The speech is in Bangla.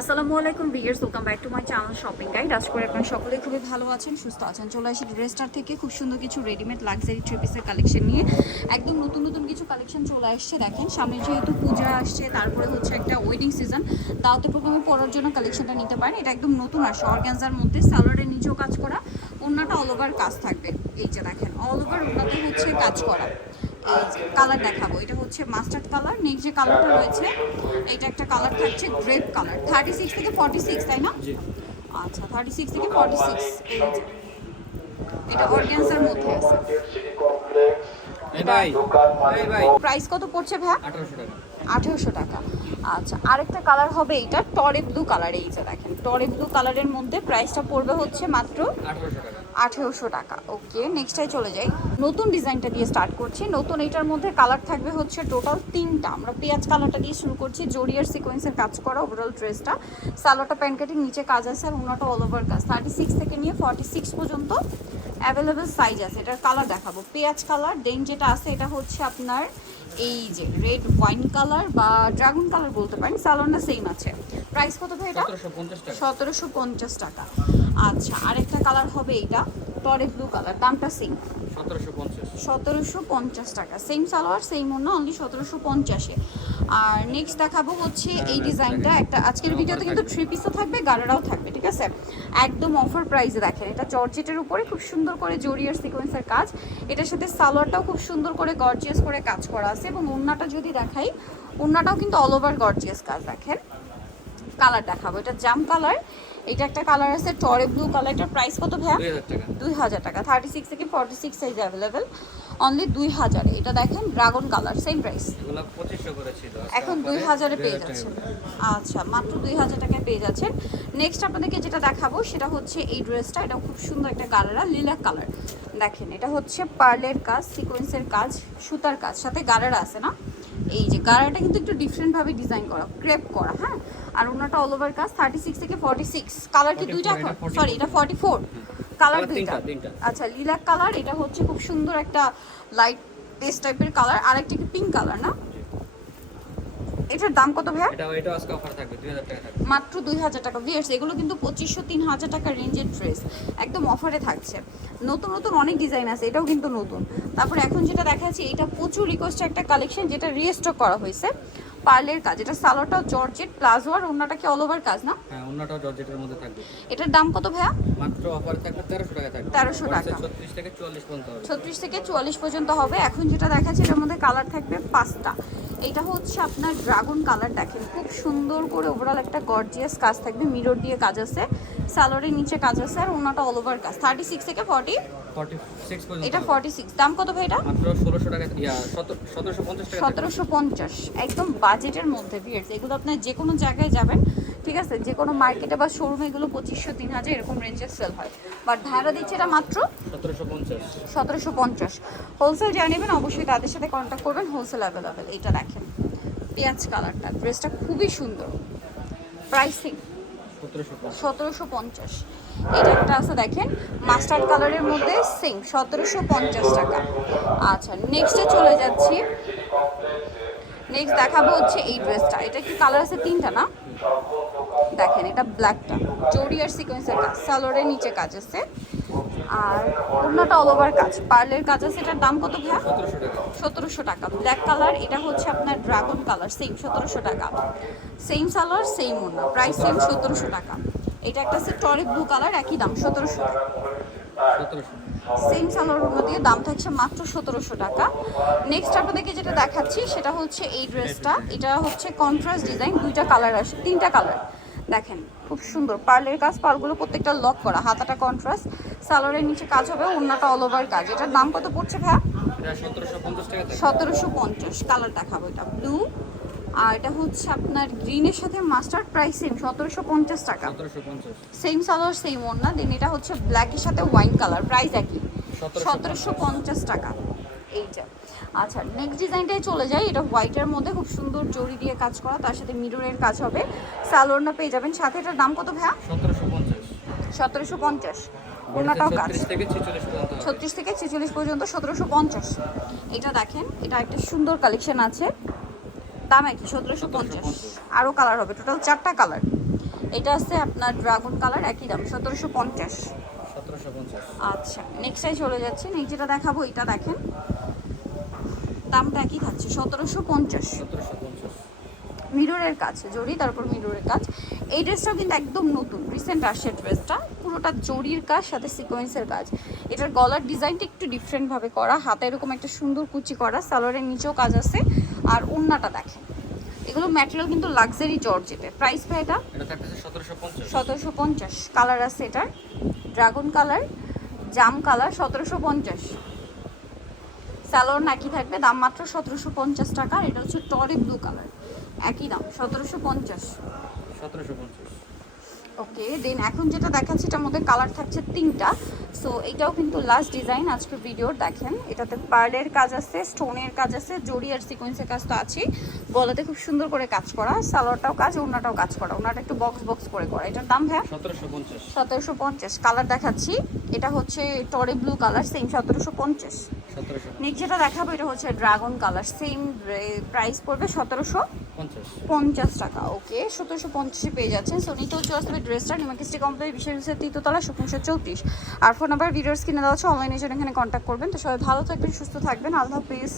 আসসালামু আলাইকুম viewers welcome back to my channel shopping guide আজ করে আপনারা সকলে খুবই ভালো আছেন, সুস্থ আছেন। চলে আসি ড্রেসটার থেকে খুব সুন্দর কিছু রেডিমেড লাক্সারি থ্রি কালেকশন নিয়ে। একদম নতুন নতুন কিছু কালেকশন চলে আসছে, দেখেন। সামনে যেহেতু পূজা আসছে, তারপরে হচ্ছে একটা ওয়েডিং সিজন দাওয়াতে প্রোগ্রামে পড়ার জন্য কালেকশনটা নিতে পারেন। এটা একদম নতুন আসে অর্গ্যানজার মধ্যে স্যালোয়ারের নিচেও কাজ করা অন্যটা অল ওভার কাজ থাকবে। এই যে দেখেন অল ওভার ওনাতে হচ্ছে কাজ করা। কালার দেখাবো। এটা হচ্ছে মাস্টার্ড কালার নেক্সট যে কালারটা রয়েছে এটা একটা কালার থাকছে গ্রেপ কালার থার্টি সিক্স থেকে ফর্টি সিক্স তাই না? আচ্ছা থার্টি সিক্স থেকে ফর্টি সিক্স এই যে। এটা অর্গ্যান্সার মধ্যে আছে। ভাই প্রাইস কত পড়ছে ভাই আঠারোশো টাকা। আঠেরোশো টাকা। আচ্ছা আরেকটা কালার হবে এইটা টরে ব্লু কালার এই যে দেখেন টরে ব্লু কালারের মধ্যে প্রাইসটা পড়বে হচ্ছে মাত্র আঠেরোশো টাকা। ওকে নেক্সটাই চলে যাই। নতুন ডিজাইনটা দিয়ে স্টার্ট করছি। নতুন এটার মধ্যে কালার থাকবে হচ্ছে টোটাল তিনটা। আমরা পেঁয়াজ কালারটা দিয়ে শুরু করছি জরিয়ার সিকোয়েন্সের কাজ করা ওভারঅল ড্রেসটা সালোয়ারটা প্যান্ট কাটিং নিচে কাজ আছে আর ওনাটা অল ওভার কাজ। থার্টি সিক্স থেকে নিয়ে ফর্টি সিক্স পর্যন্ত অ্যাভেলেবেল সাইজ আছে। এটার কালার দেখাবো। পেঁয়াজ কালার দেন যেটা আছে এটা হচ্ছে আপনার এই যে রেড ওয়াইন কালার বা ড্রাগন কালার বলতে পারেন সালোয়ারটা সেম আছে। প্রাইস কত ভাই এটা? সতেরোশো পঞ্চাশ টাকা। সতেরোশো পঞ্চাশ টাকা। আচ্ছা আরেকটা কালার হবে এইটা। টরে ব্লু কালার দামটা সেম সতেরোশো পঞ্চাশ। সতেরোশো পঞ্চাশ টাকা। সেম সালোয়ার সেম অন্য অনলি সতেরোশো পঞ্চাশে। আর নেক্সট দেখাবো হচ্ছে এই ডিজাইনটা একটা। আজকের ভিডিওতে কিন্তু থ্রি পিসও থাকবে গাড়ারাও থাকবে ঠিক আছে? একদম অফার প্রাইসে দেখেন এটা জর্জেটের উপরে খুব সুন্দর করে জরিয়ার সিকোয়েন্সের কাজ। এটার সাথে সালোয়ারটাও খুব সুন্দর করে গর্জিয়াস করে কাজ করা আছে এবং ওন্নাটা যদি দেখাই ওন্নাটাও কিন্তু অল ওভার গর্জিয়াস কাজ দেখেন। কালার দেখাবো এটা জাম কালার এটা একটা কালার আছে টরে ব্লু কালার এটার প্রাইস কত ভাইয়া? দুই হাজার টাকা। থার্টি সিক্স থেকে forty six size available only দুই হাজারে। এটা দেখেন ড্রাগন কালার সেম প্রাইস এখন দুই এ হাজারে 2000 পেয়ে যাচ্ছেন। আচ্ছা মাত্র দুই হাজার টাকায় পেয়ে যাচ্ছেন। নেক্সট আপনাদেরকে যেটা দেখাবো সেটা হচ্ছে এই ড্রেসটা এটা খুব সুন্দর একটা গারারা লিলাক কালার দেখেন এটা হচ্ছে পার্লের কাজ সিকোয়েন্সের কাজ সুতার কাজ। সাথে গারারা আছে না? এই যে গাড়াটা কিন্তু একটু ডিফারেন্টভাবে ডিজাইন করা ক্রেপ করা হ্যাঁ? আর ওনাটা অল ওভার কাজ থার্টি সিক্স থেকে ফর্টি সিক্স কালার কি দুইটা এটা 44 সরি এটা ফর্টি ফোর কালার দুইটা। আচ্ছা লিলাক কালার এটা হচ্ছে খুব সুন্দর একটা লাইট পেস্ট টাইপের কালার আর একটা কি পিঙ্ক কালার না? এটার দাম কত ভাইয়া? এটা এটা আজকে অফার থাকবে দুই হাজার টাকা থাকবে। মাত্র দুই হাজার টাকা। ভিয়ার্স এগুলো কিন্তু পঁচিশশো তিন হাজার টাকা রেঞ্জের ড্রেস একদম অফারে থাকছে। নতুন নতুন অনেক ডিজাইন আছে এটাও কিন্তু নতুন। তারপর এখন যেটা দেখাচ্ছি এটা প্রচুর রিকোয়েস্টের একটা কালেকশন যেটা রিস্টক করা হয়েছে। পার্লের কাজ এটা সালোয়ারটাও জর্জেট প্লাজো আর ওনাটা কি অল ওভার কাজ না? হ্যাঁ অন্যটাও জর্জেটের মধ্যে থাকবে। এটার দাম কত ভাইয়া? মাত্র অফার থাকবে তেরোশো টাকা থাকবে। 1300 টাকা। ছত্রিশ থেকে চুয়াল্লিশ পর্যন্ত হবে। ছত্রিশ থেকে চুয়াল্লিশ পর্যন্ত হবে। এখন যেটা দেখাচ্ছে এটার মধ্যে কালার থাকবে পাঁচটা। এটা হচ্ছে আপনার ড্রাগন কালার দেখেন, খুব সুন্দর করে ওভারঅল একটা গর্জিয়াস কাজ থাকবে মিরর দিয়ে কাজ আছে স্যালোরের নিচে কাজ আছে, আর ওনাটা অল ওভার কাজ থার্টি সিক্স থেকে ফর্টি এটা হবে। ফর্টি সিক্স দাম কত ভাই এটা? মাত্র ষোলোশো টাকা ইয়া একদম বাজেটের মধ্যে ভিড় এগুলো আপনার যে কোনো জায়গায় যাবেন ঠিক আছে? যে কোনো মার্কেটে বা শোরুমে এগুলো পঁচিশশো তিন হাজার এরকম রেঞ্জের সেল হয়। বাট ভাড়া দিচ্ছে এটা মাত্র সতেরোশো পঞ্চাশ। সতেরোশো পঞ্চাশ। হোলসেল যা নেবেন অবশ্যই তাদের সাথে কন্ট্যাক্ট করবেন হোলসেল অ্যাভেলেবেল এটা দেখেন। পেঁয়াজ কালারটা ড্রেসটা খুবই সুন্দর। প্রাইসিং সতেরোশো পঞ্চাশ। এটা একটা আছে দেখেন, মাস্টার্ড কালারের মধ্যে সেম সতেরোশো পঞ্চাশ টাকা। আচ্ছা নেক্সটে চলে যাচ্ছি। নেক্সট দেখাবো হচ্ছে এই ড্রেসটা এটা কি কালার আছে? তিনটা না? দেখেন, এটা ব্ল্যাকটা জরি আর সিকোয়েন্সের কাজ। সালোয়ারের নিচে কাজ আছে। আর অন্যটা অল ওভার কাজ। পার্লের কাজ আছে, এটার দাম কত ভাইয়া? সতেরোশো টাকা। ব্ল্যাক কালার এটা হচ্ছে আপনার ড্রাগন কালার সেম সতেরোশো টাকা। সেম সালোয়ার সেম অন্য প্রাইস সেম সতেরোশো টাকা। এটা একটা আছে টরে ব্লু কালার একই দাম, সতেরোশো সতেরোশো সেম সালোয়ার দিয়ে দাম থাকছে মাত্র সতেরোশো টাকা। নেক্সট আপনাদেরকে যেটা দেখাচ্ছি, সেটা হচ্ছে এই ড্রেসটা এটা হচ্ছে কন্ট্রাস্ট ডিজাইন দুইটা কালার আসে, তিনটা কালার দেখেন খুব সুন্দর। পার্লের কাজ পার্লগুলো প্রত্যেকটা লক করা। হাতাটা কন্ট্রাস্ট সালোয়ারের নিচে কাজ হবে অন্যটা অল ওভার কাজ। এটার দাম কত পড়ছে এটা সতেরোশো পঞ্চাশ কালার দেখাবো এটা ব্লু আর এটা হচ্ছে আপনার গ্রিনের সাথে মাস্টার্ড প্রাইস সেম সতেরোশো পঞ্চাশ টাকা। সেম সালোয়ার সেম ওড়না দেন এটা হচ্ছে ব্ল্যাকের সাথে ওয়াইন কালার প্রাইস একই। সতেরোশো পঞ্চাশ টাকা। এইটা। আচ্ছা নেক্সট ডিজাইনটাই চলে যায় এটা হোয়াইটের মধ্যে খুব সুন্দর জড়ি দিয়ে কাজ করা তার সাথে মিররের কাজ হবে। সালোয়ারটা পেয়ে যাবেন। সাথে এটার দাম কত ভাইয়া? সতেরোশো পঞ্চাশ। কাজ। ছত্রিশ থেকে ছেচল্লিশ পর্যন্ত সতেরোশো পঞ্চাশ। এটা দেখেন এটা একটা সুন্দর কালেকশন আছে। দাম একই সতেরোশো পঞ্চাশ। আরও কালার হবে। টোটাল চারটা কালার এটা আছে আপনার ড্রাগন কালার একই দাম সতেরোশো পঞ্চাশ। আচ্ছা নেক্সটটাই চলে যাচ্ছে। নেক্সট যেটা দেখাবো এটা দেখেন। দামটা একই থাকছে সতেরোশো পঞ্চাশ। মিররের কাজ জরি তারপর মিররের কাজ। এই ড্রেসটাও কিন্তু একদম নতুন রিসেন্ট আসছে ড্রেসটা। পুরোটা জরির কাজ সাথে সিকোয়েন্সের কাজ। এটার গলার ডিজাইনটা একটু ডিফারেন্টভাবে করা হাতে এরকম একটা সুন্দর কুচি করা সালোয়ারের নিচেও কাজ আছে। আর ওড়নাটা দেখেন এগুলো ম্যাটেরিয়াল কিন্তু লাক্সারি জর্জেটের প্রাইস ভাই এটা? সতেরোশো পঞ্চাশ। কালার আছে এটার ড্রাগন কালার জাম কালার সতেরোশো পঞ্চাশ। স্যালোর নাকি থাকবে? দাম মাত্র সতেরোশো পঞ্চাশ টাকা এটা হচ্ছে টরি ব্লু কালার। একই দাম সতেরোশো পঞ্চাশ। সতেরোশো পঞ্চাশ। ওকে দেন এখন যেটা দেখাচ্ছি এটার মধ্যে কালার থাকছে তিনটা। সো এটাও কিন্তু লাস্ট ডিজাইন আজকের ভিডিওর দেখেন। এটাতে পার্লের কাজ আছে স্টোনের কাজ আছে জড়ি আর সিকোয়েন্সের কাজ তো আছেই। গলাতে খুব সুন্দর করে কাজ করা সালোয়ারটাও কাজ ওড়নাটাও কাজ করা। ওড়নাটা একটু বক্স বক্স করে করা। এটার দাম হ্যাঁ সতেরোশো পঞ্চাশ। কালার দেখাচ্ছি। এটা হচ্ছে টরে ব্লু কালার সেম সতেরোশো পঞ্চাশ। নেক্সট যেটা দেখাবো এটা হচ্ছে ড্রাগন কালার সেম প্রাইস পড়বে সতেরোশো। পঞ্চাশ। টাকা, ওকে। সতেরোশো পঞ্চাশে পেয়ে যাচ্ছেন। সো নিতেও হচ্ছে আসবে ড্রেসটা নিমাকিস্টি কমপ্লিট বিশেষ বিশেষ তৃতীয়তলা শুকনশো চৌত্রিশ। আর ফোন নাম্বার ভিডিওস কিনে দেওয়া হচ্ছে অনলাইনে জন্য এখানে কন্ট্যাক্ট করবেন। তো সবাই ভালো থাকবেন, সুস্থ থাকবেন। আল্লাহ হাফিজ।